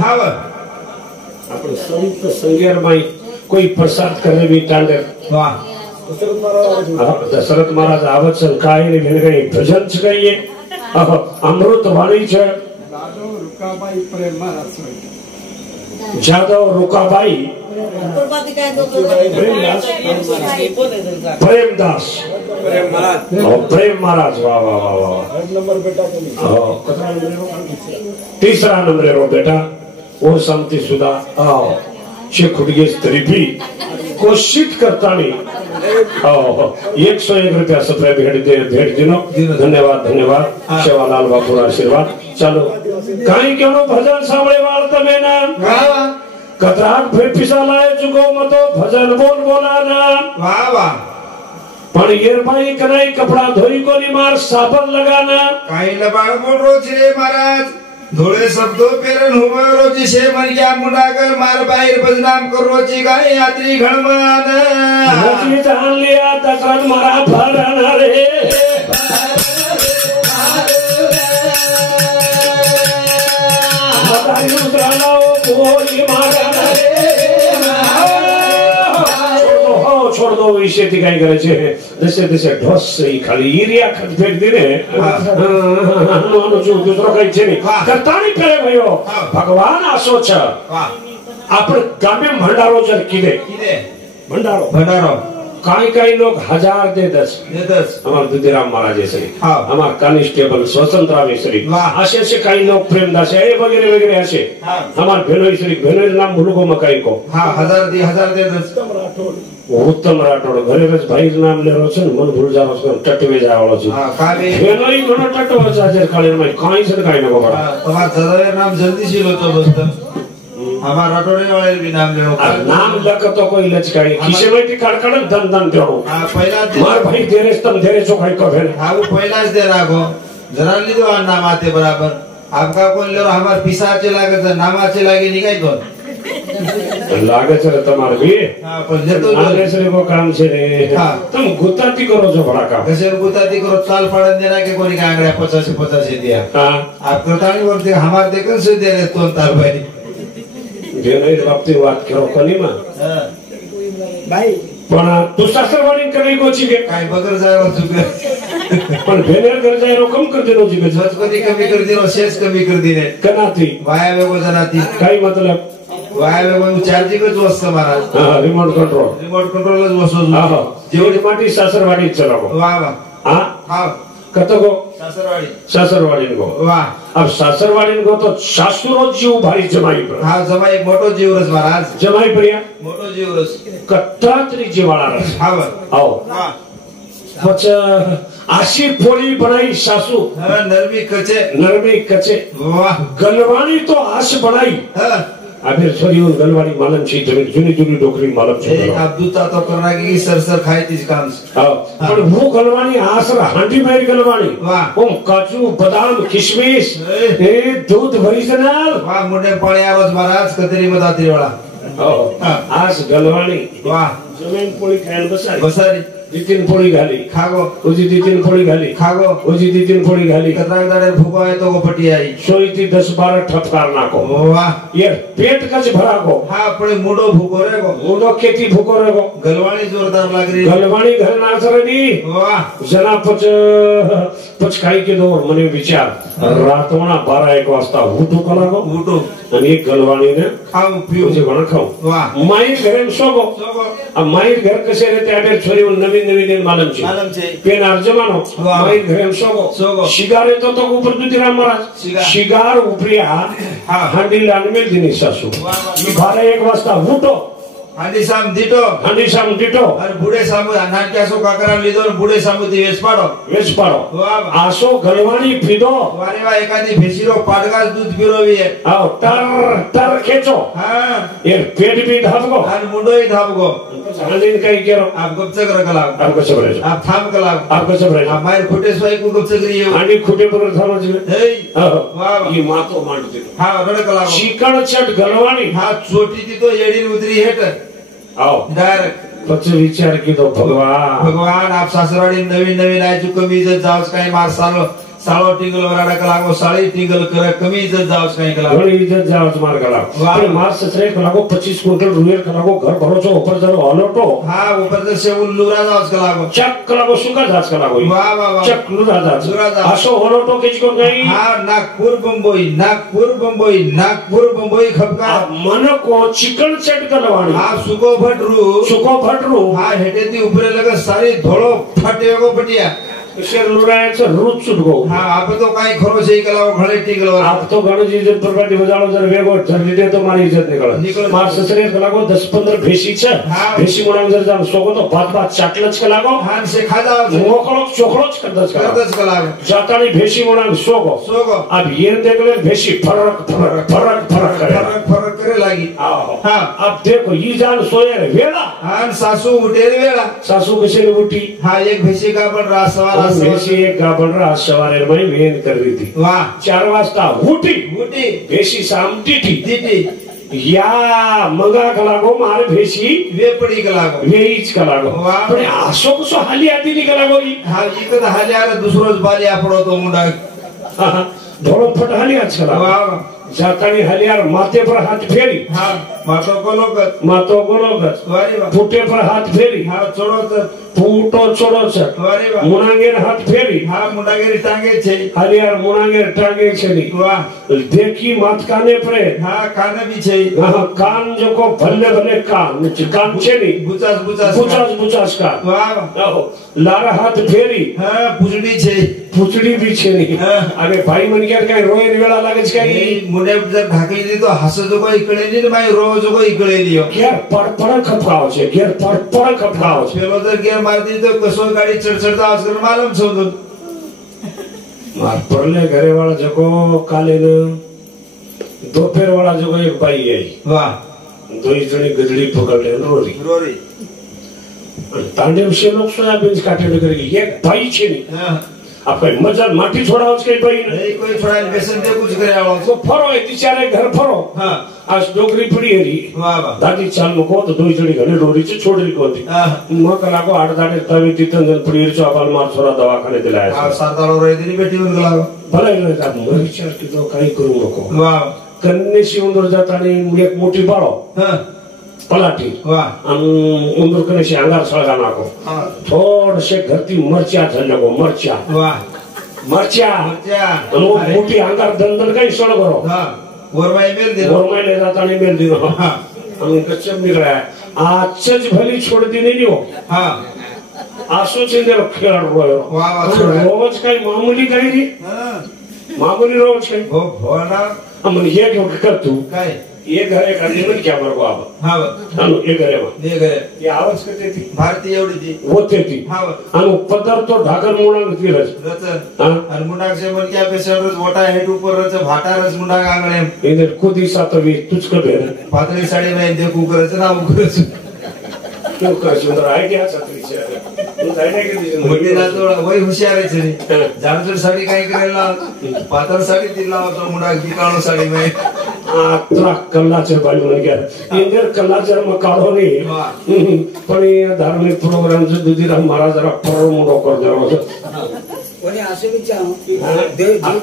हाँ આપણે સંત સંગેરમાં કોઈ પ્રસાદ કરે બી કાંડે वाह દશરથ મહારાજ આવત છે કાઈ ને ભેગઈ ભજન છે કહીએ અમૃત વાણી છે. જાદવ રૂકાબાઈ प्रेमदास प्रेम महाराज वाह वाह वाह वाह. तीसरा नंबर रो बेटा वो समती सुधा आओ शे खुड़गे स्त्री भी कोशिश करता नहीं. 101 रुपया सफरे भेट दिनो. धन्यवाद धन्यवाद सेवालाल बापू आशीर्वाद. चलो कहीं क्यों भजन सामने वाल तमे ना कतराट फिसा लाए चुको मतो भजन बोल बोला ना वाह वाह. पण येर भाई कनाई कपड़ा धोई को नी मार साबर लगाना काई लबाड़ बोल रो छे महाराज धोळे शब्दों पेरन हुआ रोजी से मर गया मुंडाकर मार बाहर बदनाम कर रोजी गाय यात्री घणमान रोजी जान लिया दशरथ मारा भरन रे बतायु द्रालो कोई मारन रे. छोड़ दो विषय थी काय करे छे दसे दसे ढोस ई खाली ईरिया खत फेक दे ने नो जो दूसरो कई छे नहीं करता नहीं करे भयो. भगवान आसो छ आपण गामे भंडारो जर कीदे भंडारो भंडारो काई काई लोग 1000 दे 10 हमार दुधीराम महाराज श्री हमार कांस्टेबल स्वतंत्र श्री असे असे काही लोग प्रेमदास है वगैरह वगैरह असे हमार भेनोई श्री भेनोई नाम भूलगो मकाई को हां 1000 दे 10 उत्तम राठोड घरे बस भाई नाम ले रो छन मन भूल जाव छन टटवे जावळो छ. हां काले भेनोई घणो टटवा जाजे काले में काई से काई नको पड़ा. તમાર સદાવે નામ જલ્દી થી લો તો બસ हमार राठोडे वाले भी नाम लेओ नाम लक तो कोई लचकाई किसे में की कड़कड़ धन धन देओ. हां पहला मार भाई तेरे स्तम तेरे चोखाई को भेन हां वो पहला दे राखो जरा ली दो नाम आते बराबर आपका कौन ले हमार पिसाचे लागे तो नाम आचे लागे नहीं काई कोन लागे छे તમાર भी हां पर जे तो आगे से को काम छे रे. हां तुम गुताती करो जो बड़ा काम कैसे गुताती करो चाल पड़न देना के कोनी का आंगड़े 50 दिया. हां आप करतानी बोलते हमार देखन से दे रे तो तार भाई भेनोई बापती बात करो कोनी में भाई पण तू सासरवाडी करायला गोची घे काय बगर जायला चुक पण भेनेर घर जायला कम करते नव्हती का जज कधी कमी कर दिनो शेष कमी कर दिने कना थी वाया वेगो जनाती काही मतलब वाया वेगो चार्जिंगच वस्त महाराज रिमोट कंट्रोलच वस्तो जेवढी माटी सासरवाडी चलावो वाह वाह हाँ हाँ कतो गो सासरवाडी को वाह अब सासरवाडी को तो सासुरो जीव भारी जमाई पर हाँ जमाई मोटो जीवरस महाराज जमाई पर मोटो जीवरस कट्टा तरी जीवाला रस हाँ आओ अच्छा आशी पोली बनाई सासू नरमी कचे वाह गलवानी तो आश बनाई अबे छोरी उन गलवानी मालूम छी जुनी जुनी डोकरी मालूम छी अब दूता तो करना की सरसर खाए तीज काम से पर वो गलवानी आसर हांडी मेरी गलवानी वाह ओम काजू बादाम किशमिश दूध भरी जनाल वाह मुंडे पानी आवाज महाराज कतरी बताती वाला आस गलवानी वाह जमीन पोळी खायला बसारी दितीन पोळी घाली खागो उजी दितीन पोळी घाली खागो उजी दितीन पोळी घाली कतराक दाडे भूको आहे तो पटी आई सोई थी 10-12 ठपकार नाको वाह ये पेट कच भरा को हाँ पड़े मुडो भूको रे को मुडो खेती भूको रे को गलवानी जोरदार लाग रही गलवानी घर नाचरनी वाह जना पच खाई के दो मने विचार रातोना 12-1 वाजता उठू कलागो उठू आणि एक गलवानी ने खाऊ पिऊ जे बन खाऊ वाह माई घरे सोगो अब माई घर कसे रहते आबे छोरी नवीन नवीन मालूम छे पेन अर्जमानो माई घरे सोगो शिगारे तो ऊपर दुधीराम महाराज शिगार उपरिया हांडी लानमे दिनी सासू ई 12-1 वाजता उठो हांडी साम दीटो और बुडे सामु नाटके आसो काकरा लीधो और बुडे सामु ती वेच पाडो आसो गलवानी पीधो वारे वा एकादी भेसीरो पाडगास दूध पिरोवी है आओ टर खेचो हां ये पेट भी धापगो और मुंडोई धापगो हांडी काही केरो आप गपचक रकलाव आप कसं बरे आप थाम कलाव आप कसं बरे आप मायर खोटे सोई को गपचक रियो हांडी खोटे पर थानो जे हे वाह ये मातो मांडते हां रड कलाव शिकण चट गलवानी हां छोटी थी तो एडी उतरी हेट आओ डायरेक्ट पक्ष विचार की तो भगवान आप सासरवाडी नवीन आय चुक कमी इज्जत जावस काय मार साळो टिंगल वराडा कलागो साळी टिंगल कर कमी इज्जत जावस काय कलागो बड़ी इज्जत जावस मार कलागो अरे मार ससरे कलागो 25 क्विंटल रुएर कलागो घर भरो छो ऊपर जरो हलोटो हां ऊपर से उल्लूरा जावस कलागो चक कलागो सुका जास कलागो वाह वाह वाह चक लुरा जास आसो हलोटो केच को गई हां नागपुर बंबई खपका मन को चिकन चट कलवाणी हां सुको भटरू हां हेटे ती ऊपर लगे सारी धोळो फटेगो पटिया शेर लुरायचं रूट सुटगो हां आप तो काय खरो सही कलाव घळे टिकलो आप तो गणो जी इज्जत प्रॉपर्टी बजाळो जर वेगो ठरली ते तो मारी इज्जत निकळ मार ससरे कलागो 10-15 भेशीच भेशी म्हणून जर जाम सोगो तो भात चाटलच कलागो हां से खादा मोकळो चोखळोच करदच कलागो जातानी भेशी म्हणून सोगो अब ये देखले भेशी फरक करे लागी हां अब देखो ये जान सोये वेळा हां सासू उठे वेळा सासू कसे उठी हां एक भेशी का पण रासवा भेशी एक गाभण रात सवारे में वेन कर रही थी वाह 4 वाजता उठी भेशी सामटी थी या मंगा कलागो मार भेशी वेपडी कलागो वेईच कलागो पण आसो कसो हाली आती नी कलागो ई हां ई तो हाली आला दुसरोज बाली आपडो तो मुंडा धोळो फट हाली आज कलागो वाह जातानी हलियार माथे पर हाथ फेरी हां मातो गोलोगत वारी वाह फुटे पर हाथ फेरी हां छोड़ो फूटो छोड़ो छ वारी वाह मुनागेर हाथ फेरी हां मुनागेर टांगे छे हलियार मुनागेर टांगे छे वाह देखी मात काने परे हां काने भी छे हां कान जो को भले कान छे नी बुचास का वाह लारा हाथ फेरी हां पुचड़ी भी छे नी अरे भाई मन के काय रोए वेळा लागे छ काय मुने जर ढाकली दी तो हस जो को इकळे नी माई रो जो को इकळे लियो गेर पर खपकाव छे गेर पर खपकाव छे पेलो जर गेर मार दी तो कसो गाड़ी चढ़चढ़ता आवाज कर मालूम छो मार परले घरे वाला जको काले न दोपहर वाला जको एक बाई आई वाह दो जणी गजड़ी पकड़ ले रोरी तांडे से लोग सोयाबीन काटे लेकर एक बाई छे नी आप कोई मजा माटी छोड़ाओ के भाई नहीं कोई छोड़ा बेसन दे कुछ करे आवो तो फरो है तिचारे घर फरो हां आज डोकरी पड़ी है री वाह वाह दादी चाल मको तो दो जड़ी घने रोरी से छोड़ री कोती हां म कलाको आठ दाडे तवी तितन जन पड़ी री चावल मार छोरा दवाखाने दिलाया हां सरदारो रे दिनी बेटी उन गलागो भले रे का विचार की तो काही करू नको वाह कन्ने शिवंदर जातानी एक मोठी बाळो हां पलाटी उंदरकने अंगार सळगा नाखो थोडसे घरती मरच्या झल्लो मरच्या मरच्या मोठी अंगार दंदन काही सळ करो गोरमाई जाता मेल दिनो कच्चम निघळा आजच भली छोड दिने हो असो खेळ रोज काही मामुली काही रे मामुली रोज काही हो ना हे कर तू काय ये घर एक आदमी क्या मर को अब हां अनु ये घरे ये आवाज करते थी भारतीय एवढी थी होते थी हां अनु पदर तो ढाकर मुंडा थी रच हां आणि मुंडा से मन क्या पेशर रच मोटा हेड ऊपर रच भाटा रच मुंडा गांगळे इधर खुदी सातवी तुझको भेर पातळी साडी में देखू करच ना उकरच क्यों कर सुंदर आइडिया छत्री से तू जाने के लिए मोटी ना तो वही होशियार है जाडजड साडी काय करायला पातळ साडी दिला होता मुंडा गिकाणो साडी में आत्रा कल्लाचर बाजूला गेला इंदर कल्लाचर मग काढो रे पण धार्मिक प्रोग्राम दुधीराम महाराजरा परमोडो कर देलो कोणी असे विचार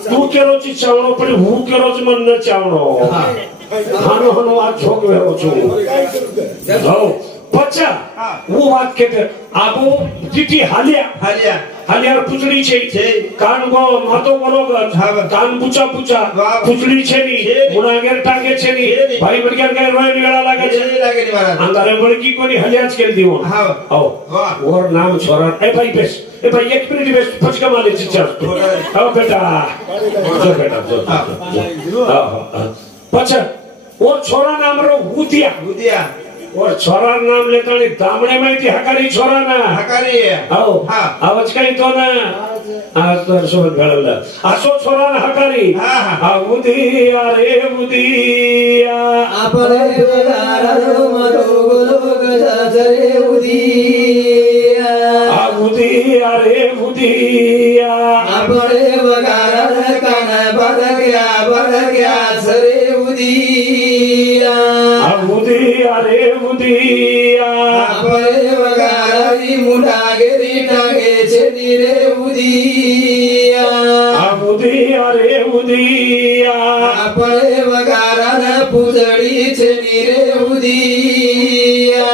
तू केरोची चावणो पण हु केरोच मन न चावणो हानो हानो आ झोक वेरो छु जाओ पचा वो बात के आबो जिटी हालिया पुचड़ी छे कान गो मातो बरोबर कान पूछा पुचड़ी छे नी मुनागेर टाके छे नी भाई बडक्यान काय रोय निळा लागे नी महाराज अंगारे बडकी कोणी हलियाच केल दिवो हो और नाम छोरा ए भाई एक मिनिट बेस फचका माले चिचार हो बेटा जो पचा वो छोरा नाम रो हुदिया और छोरा नाम लेता नहीं दामने में थी हकारी छोरा ना हकारी आओ आवाज काही तो ना आज तो सोबत भेळला असो छोरा ना हकारी हा उदिया रे उदिया आपले बगारो मरो गोलो गजरे उदिया आ उदिया रे उदिया आपले बगारो काना बर गया सरे उदिया आ उदिया रे उदिया आपले बगारी मुंडागेरी टागे छेनी रे उदिया उदिया रे उदिया आपले बगारा पुजड़ी छेनी रे उदिया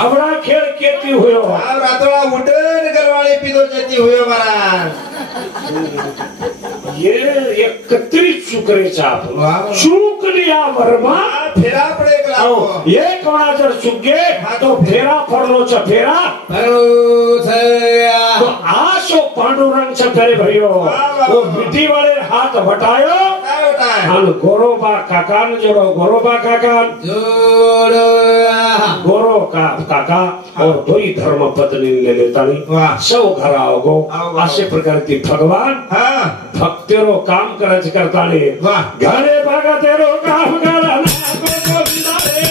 आवड़ा खेळ केती होयो रातोळा उठन करवाळे पिदो जती होयो महाराज ये एकत्रित चुकरेचा चूक लिया वर्मा फेरा पडे लाओ ये कोणा जर चुके तो फेरा पडलोचा फेरा तो आशो पांडुरंगचा फेरे भरियो वो विधी वाले हाथ हटायो हम गोरोबा काकान जोड़ो गोरोबा काकान जोड़ो गोरो का काका और दो ही धर्म पत्नी ले लेता नहीं सब घर आओगो ऐसे प्रकार की भगवान भक्तों काम कराच करता नहीं घरे भागा तेरो काम करना को बिदारे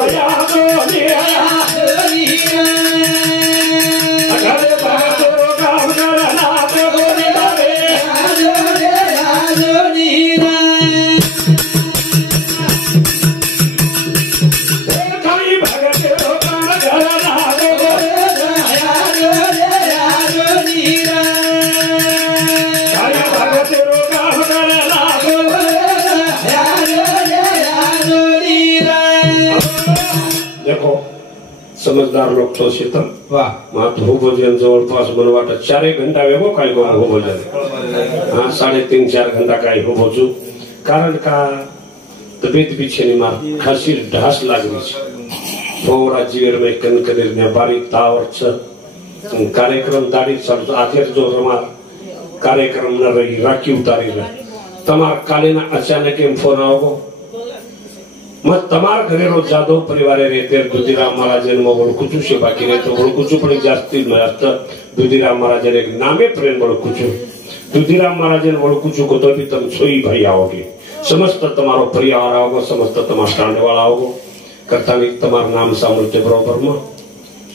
आया दो घरे भागा तेरो काम करना को बिदारे देखो समझदार लोग तो शीतल मात हो भोजन जवळपास मला वाटत 4 घंटा वेगो काय गो हो भोजन हां 3.5-4 घंटा काय हो भोजू कारण का तबीयत पीछे मार खासी ढास लागली थोड़ा जीवर में कनकदेर ने बारीक तावर छ कार्यक्रम दाढ़ी सब आखिर जो हमार कार्यक्रम न रही राखी उतारी रही तमार कालेना अचानक एम फोन आओ मत तमार घरे रोज जादव परिवारे रहते दुधीराम महाराजन मोगल कुछ से बाकी रहे तो बड़ कुछ पण जास्ती मस्त दुधीराम महाराजन एक नामे प्रेम बड़ कुछ दुधीराम महाराजन बड़ कुछ को तो भी तुम सोई भाई आओगे समस्त तुम्हारो परिवार आओगे समस्त तुम्हारा स्टैंड वाला आओगे करता नहीं तुम्हारा नाम सामर्थ्य बरोबर में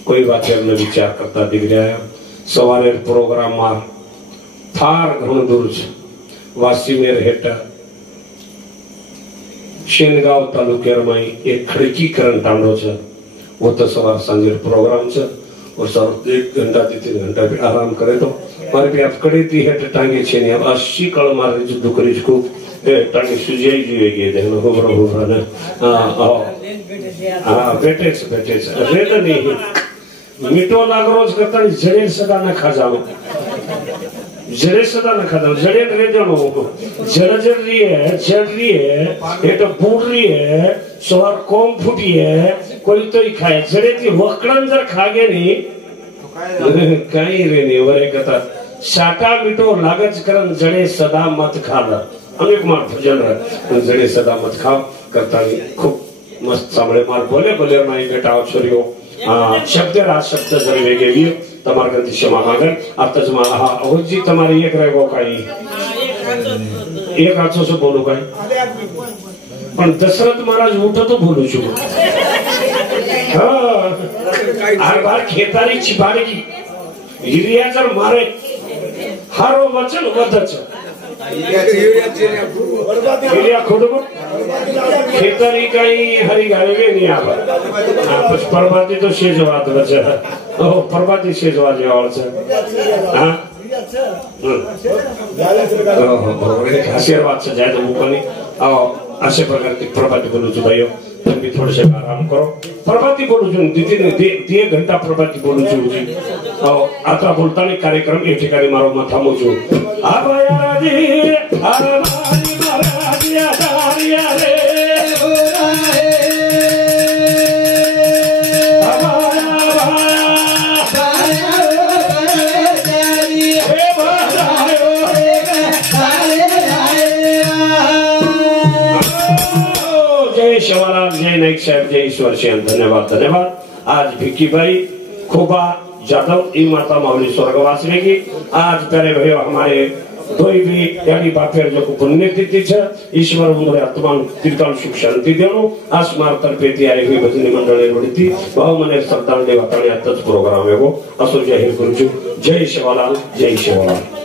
कोई बात न विचार करता दिख रहा है सवारे प्रोग्राम मार फार घणो दूर वासी में हेठा शेनगाव तालुक्यार एक खडकीकरण तांडो वो तो सवार सांजे प्रोग्राम और सर 1 घंटा 3 घंटा भी आराम करे तो मारे भी आप कड़ी थी है टांगे छे ने अब 80 कल मारे जो दुकरी को टांगे सुजाई जुएगी देखो होबरा ने बेटे रेड नहीं मीठो लाग रोज करता जड़े सदा न खा जाओ जड़े सदा न खा जाओ जड़े रे जानो जड़ रही है ये तो बूढ़ रही है सवार कम फूटी है कोई तो ही खाए जड़े थी वकड़न जर खागे नहीं कहीं रे नहीं वरे कथा शाका मीठो लागज करन जड़े सदा मत खाला अनेक मार भजन है जड़े सदा मत खाओ करता खूब मस्त सांभळे मार बोले बोले माई बेटा छोरियो शब्द राज शब्द जर वेगे भी तमार गंती क्षमा मागन आताच मला हा अहोजी तुम्हारी एक रहेगो काही एक आचो से बोलू काही पण दशरथ महाराज उठो तो बोलू छु हर बार खेतारी छिपारे की हिरिया जर मारे हारो वचन वदच हिरिया खोडबो खेतारी काही हरी गावे नहीं आवा कुछ परबाती तो शेज बात बचे ओ परबाती शेज वाले और से हां आशीर्वाद से जाए तो मुकनी आओ असे प्रकार की प्रभाती बोलू छु भाइयों तुम भी थोड़े से आराम करो प्रभाती बोलू छु दिए घंटा प्रभाती बोलू छु आओ आता बोलता नहीं कार्यक्रम ये ठिकाणी मारो माथा मोजू आबाया राजी आरामानी महाराजिया दारिया रे शिवालाल जय नाईक साहेब जय ईश्वर सिंह धन्यवाद आज भिक्की भाई खोबा जादव ई माता माऊली स्वर्गवास की आज प्यारे भयो हमारे दोई भी यानी बापेर जो पुण्य तिथि छ ईश्वर उनले आत्मा तीर्थल सुख शांति देनो आसमार तर्फे आई हुई भजनी मंडळी रोडीती भाव मने श्रद्धांजली वातावरण आताच प्रोग्राम है वो असो जाहीर करू जय शिवालाल जय शिवालाल।